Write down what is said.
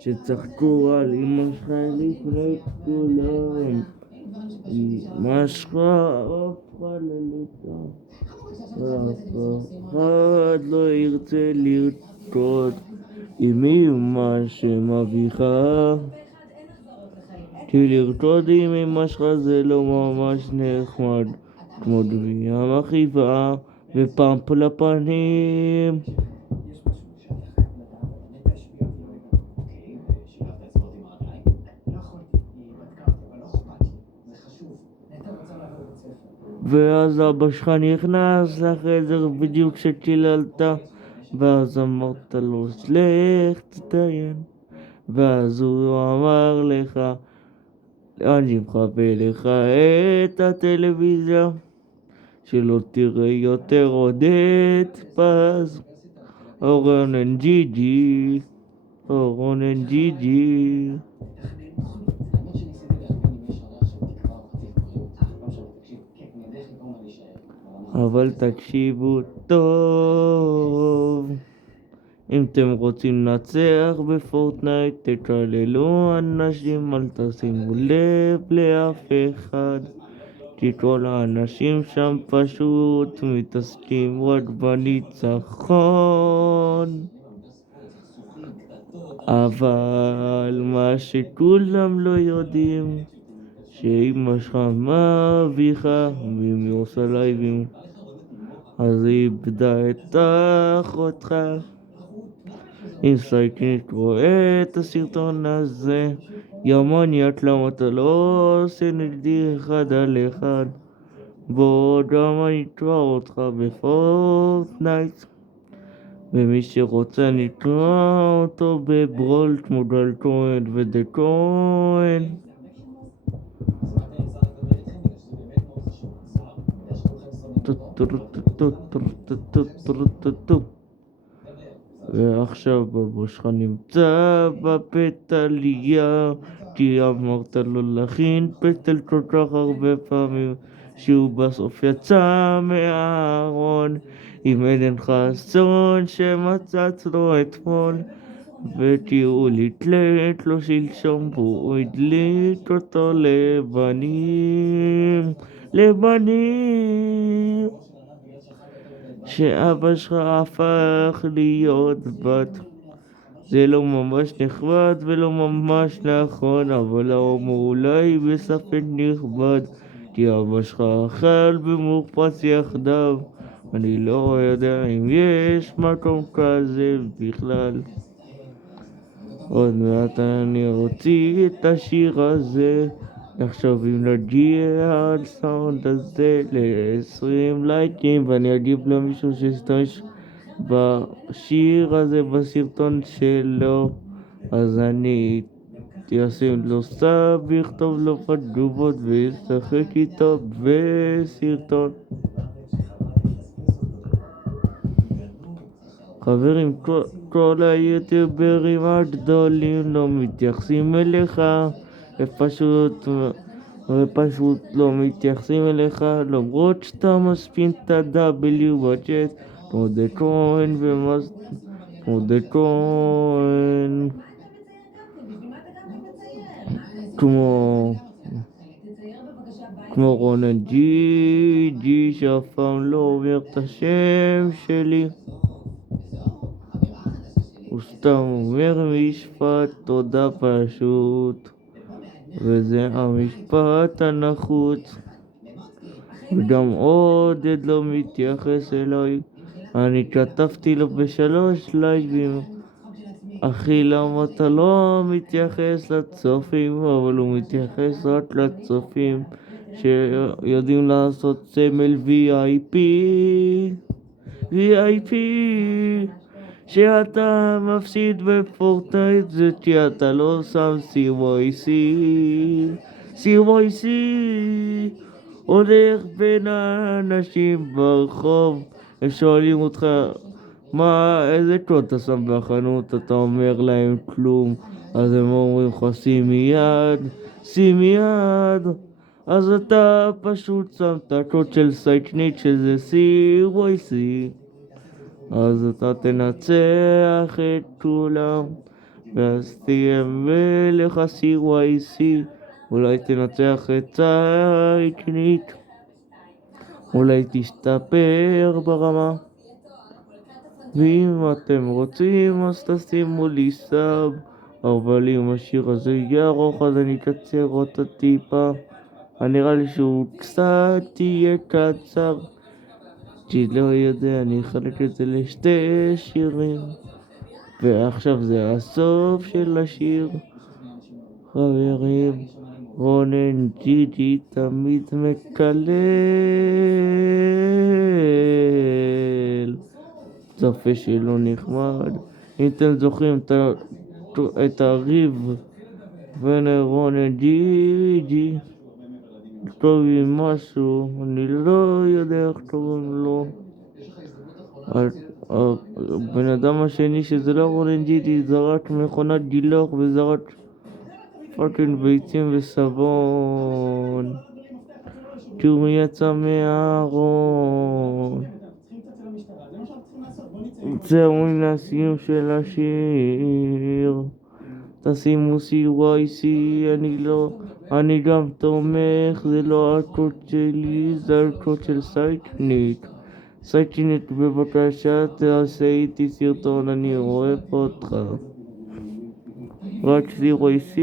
שצחקו על אמא שלך לפני כולם. אמא שלך הפכה לליטה, ואף אחד לא ירצה לרקוד עם אמא שמביכה. כי לרקוד עם אמא שלך זה לא ממש נחמד, כמו גבייה מכאיבה ופמפ לפנים. ואז אבא שלך נכנס לחדר בדיוק כשציללת, ואז אמרת לו לך תתדיין, ואז הוא אמר לך אני מכבה לך את הטלוויזיה, שלא תראה יותר עודד פז, אורן ג'יג'י, אורן ג'יג'י. אבל תקשיבו טוב, אם אתם רוצים לנצח בפורטנייט תקללו אנשים, אל תשימו לב לאף אחד, כי כל האנשים שם פשוט מתעסקים רק בניצחון. אבל מה שכולם לא יודעים, שאמא שלך מביכה, ואם היא עושה לייבים אז היא איבדה את אחותך. אם סייקניק רואה את הסרטון הזה, יא מניאק, למה אתה לא עושה נגדי 1-1? בוא גם אני אקרא אותך בפורטנייט, ומי שרוצה נקרא אותו בברול כמו גל כהן ודה כהן. ועכשיו בבוא שלך נמצא בפטליה, כי אמרת לו להכין פטל כל כך הרבה פעמים שהוא בסוף יצא מהארון עם עדן חסון שמצץ לו אתמול, וכי הוא לתלת לו שלשום והוא הדליק אותו לבנים, שאבא שלך הפך להיות בת. זה לא ממש נחמד ולא ממש נכון, אבל ההומו אולי בספק נכבד, כי אבא שלך אכל במורפץ יחדיו. אני לא יודע אם יש מקום כזה בכלל. עוד מעט אני אוציא את השיר הזה, עכשיו אם נגיע על סאונד הזה ל-20 לייקים, ואני אגיב למישהו שסתמש בשיר הזה בסרטון שלו, אז אני אשים לו סאב, יכתוב לו בתגובות וישחק איתו בסרטון. חברים, כל היוטיוברים הגדולים לא מתייחסים אליך, ופשוט לא מתייחסים אליך, למרות שאתה מספין את ה-W בצ'אט, כמו דה כהן כמו דה כהן, כמו רונן ג'י שאף פעם לא אומר את השם שלי, הוא סתם אומר משפט תודה פשוט, וזה המשפט הנחוץ. וגם עודד לא מתייחס אליי, אני כתבתי לו ב3 לייבים, אחי למה אתה לא מתייחס לצופים? אבל הוא מתייחס רק לצופים שיודעים לעשות סמל VIP. שאתה מפסיד בפורטנייט זה כי אתה לא שם CYC. הולך בין האנשים ברחוב, הם שואלים אותך איזה קוד אתה שם בחנות, אתה אומר להם כלום, אז הם אומרים לך שים מיד, אז אתה פשוט שם את הקוד של סייקניק שזה CYC, אז אתה תנצח את כולם, ואז תהיה מלך ה-CYC. אולי תנצח את צייקנית, אולי תשתפר ברמה. ואם אתם רוצים אז תשימו לי סאב, אבל אם השיר הזה יהיה ארוך אז אני אקצר אותה טיפה. נראה לי שהוא קצת יהיה קצר, כי לא יודע, אני אחלק את זה לשתי שירים. ועכשיו זה הסוף של השיר. חברים, רונן ג'י תמיד מקלל, צופה שלו נחמד. אם אתם זוכרים את הריב בין רונן ג'י כתוב לי משהו, אני לא יודע איך קוראים לו. הבן אדם השני שזה לא רונן ג'י זרק מכונת גילוח וזרק פאקינג ביצים וסבון, כי הוא יצא מהארון. זהו, הנה הסיום של השיר. תשימו CYC, אני גם תומך, זה לא הקוד שלי, זה הקוד של סייקנית. סייקנית, בבקשה תעשה איתי סרטון, אני אוהב אותך. רק CYC.